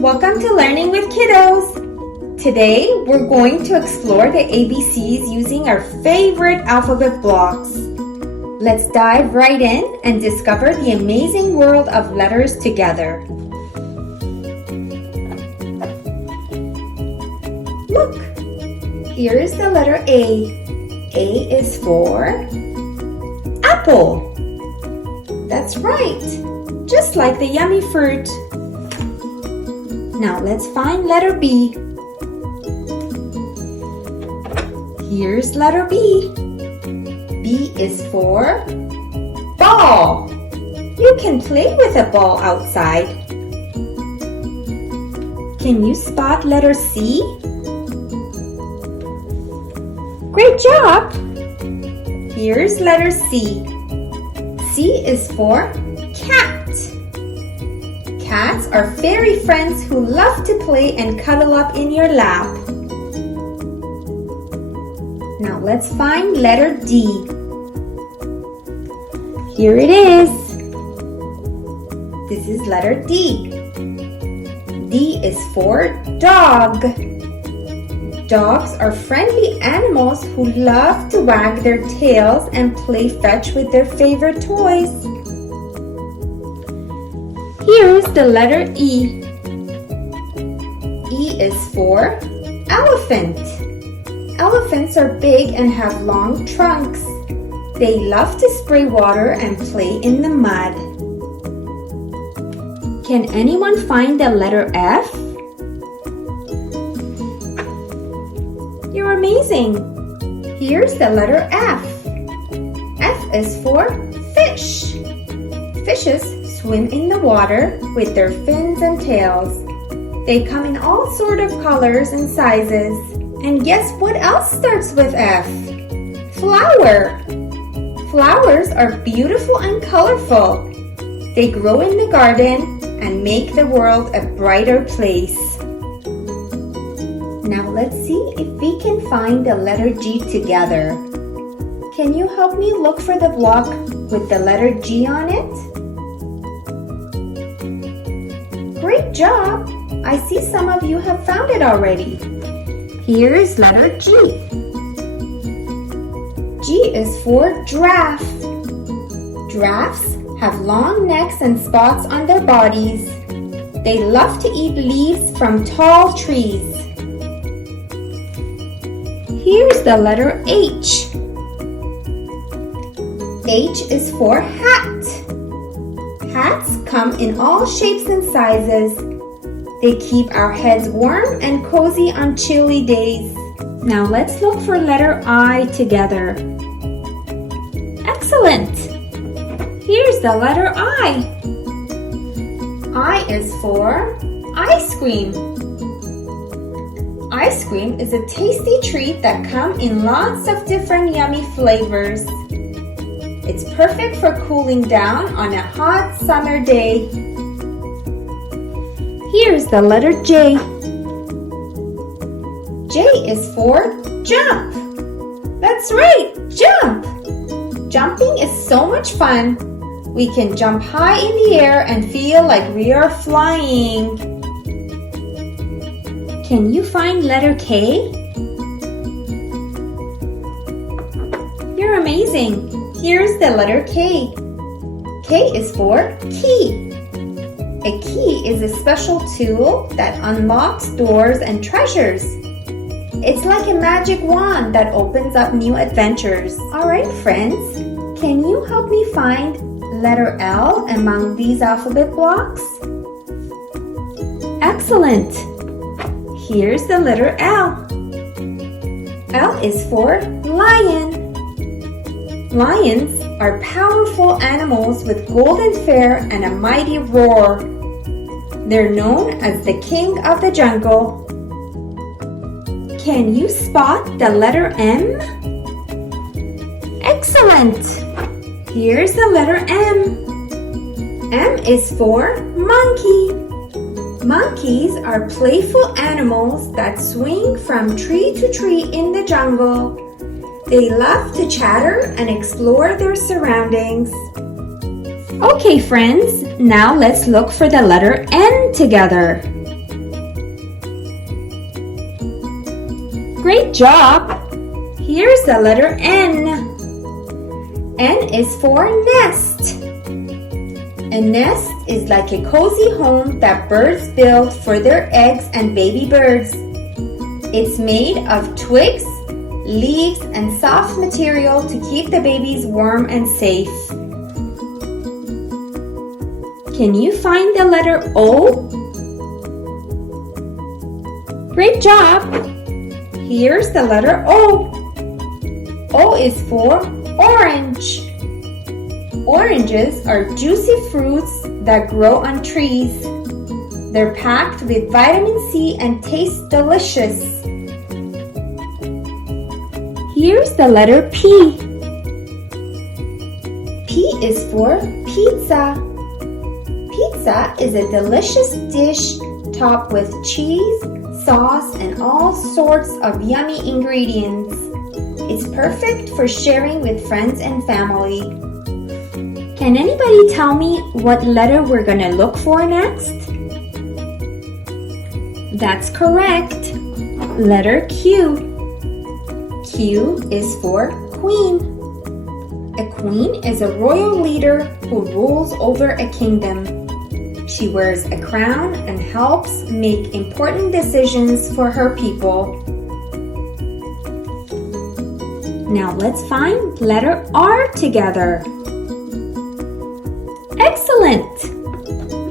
welcome to Learning with Kiddos. Today, we're going to explore the ABCs using our favorite alphabet blocks. Let's dive right in and discover the amazing world of letters together. Look, here is the letter A. A is for apple. That's right, just like the yummy fruit. Now let's find letter B. Here's letter B. B is for ball. You can play with a ball outside. Can you spot letter C? Great job! Here's letter C. C is for cat. Cats are furry friends who love to play and cuddle up in your lap. Now let's find letter D. Here it is. This is letter D. D is for dog. Dogs are friendly animals who love to wag their tails and play fetch with their favorite toys. Here's the letter E. E is for elephant. Elephants are big and have long trunks. They love to spray water and play in the mud. Can anyone find the letter F? You're amazing! Here's the letter F. F is for fish. Fishes swim in the water with their fins and tails. They come in all sorts of colors and sizes. And guess what else starts with F? Flower. Flowers are beautiful and colorful. They grow in the garden and make the world a brighter place. Now let's see if we can find the letter G together. Can you help me look for the block with the letter G on it? Great job! I see some of you have found it already. Here is letter G. G is for giraffe. Giraffes have long necks and spots on their bodies. They love to eat leaves from tall trees. Here's the letter H. H is for hat. Hats come in all shapes and sizes. They keep our heads warm and cozy on chilly days. Now let's look for letter I together. Excellent! Here's the letter I. I is for ice cream. Ice cream is a tasty treat that comes in lots of different yummy flavors. It's perfect for cooling down on a hot summer day. Here's the letter J. J is for jump. That's right, jump. Jumping is so much fun. We can jump high in the air and feel like we are flying. Can you find letter K? You're amazing. Here's the letter K. K is for key. A key is a special tool that unlocks doors and treasures. It's like a magic wand that opens up new adventures. Alright friends, can you help me find letter L among these alphabet blocks? Excellent! Here's the letter L. L is for lion. Lions are powerful animals with golden fur and a mighty roar. They're known as the king of the jungle. Can you spot the letter M? Excellent! Here's the letter M. M is for monkey. Monkeys are playful animals that swing from tree to tree in the jungle. They love to chatter and explore their surroundings. Okay, friends, now let's look for the letter N together. Great job! Here's the letter N. N is for nest. A nest is like a cozy home that birds build for their eggs and baby birds. It's made of twigs, leaves, and soft material to keep the babies warm and safe. Can you find the letter O? Great job! Here's the letter O. O is for orange. Oranges are juicy fruits that grow on trees. They're packed with vitamin C and taste delicious. Here's the letter P. P is for pizza. Pizza is a delicious dish topped with cheese, sauce, and all sorts of yummy ingredients. It's perfect for sharing with friends and family. Can anybody tell me what letter we're gonna look for next? That's correct. Letter Q. Q is for queen. A queen is a royal leader who rules over a kingdom. She wears a crown and helps make important decisions for her people. Now let's find letter R together. Excellent!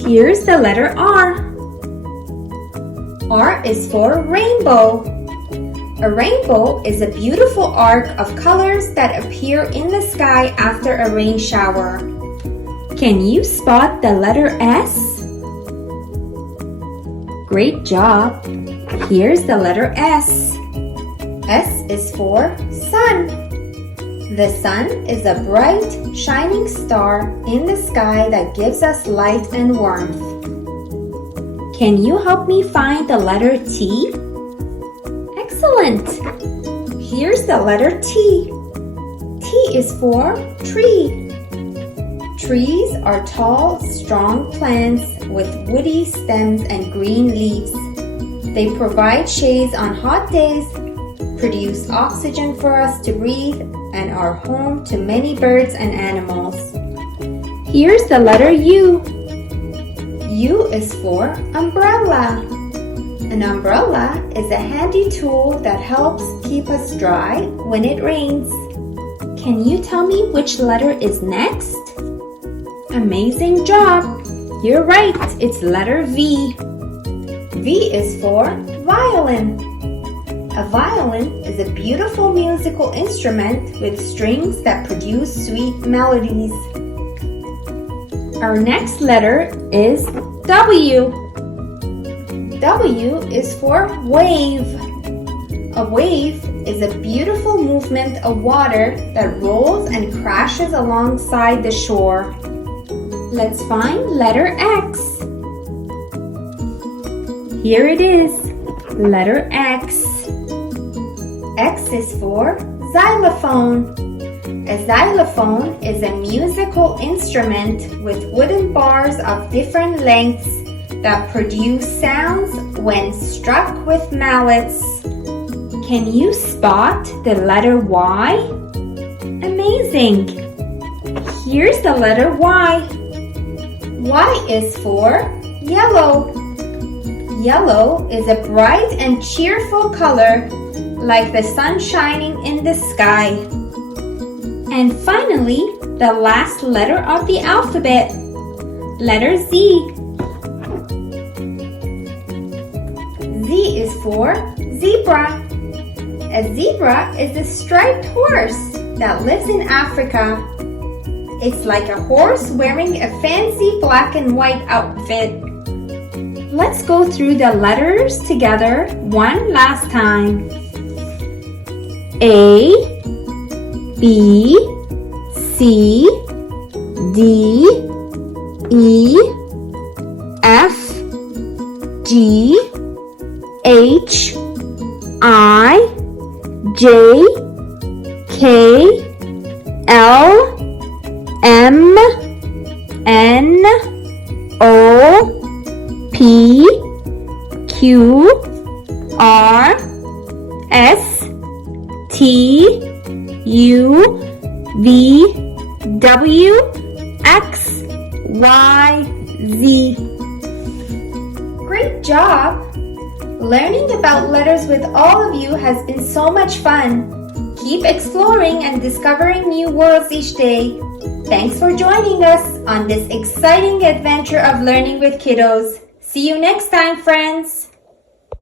Here's the letter R. R is for rainbow. A rainbow is a beautiful arc of colors that appear in the sky after a rain shower. Can you spot the letter S? Great job! Here's the letter S. S is for sun. The sun is a bright, shining star in the sky that gives us light and warmth. Can you help me find the letter T? Excellent! Here's the letter T. T is for tree. Trees are tall, strong plants with woody stems and green leaves. They provide shades on hot days, produce oxygen for us to breathe, and are home to many birds and animals. Here's the letter U. U is for umbrella. An umbrella is a handy tool that helps keep us dry when it rains. Can you tell me which letter is next? Amazing job! You're right, it's letter V. V is for violin. A violin is a beautiful musical instrument with strings that produce sweet melodies. Our next letter is W. W is for wave. A wave is a beautiful movement of water that rolls and crashes alongside the shore. Let's find letter X. Here it is, letter X. X is for xylophone. A xylophone is a musical instrument with wooden bars of different lengths that produce sounds when struck with mallets. Can you spot the letter Y? Amazing! Here's the letter Y. Y is for yellow. Yellow is a bright and cheerful color, like the sun shining in the sky. And finally, the last letter of the alphabet, letter Z. Z is for zebra. A zebra is a striped horse that lives in Africa. It's like a horse wearing a fancy black and white outfit. Let's go through the letters together one last time. A, B, C, D, E, F, G, H, I, J, K, L, M, N, O, P, Q, R, S, T, U, V, W, X, Y, Z. Great job! Learning about letters with all of you has been so much fun. Keep exploring and discovering new worlds each day. Thanks for joining us on this exciting adventure of learning with kiddos. See you next time, friends!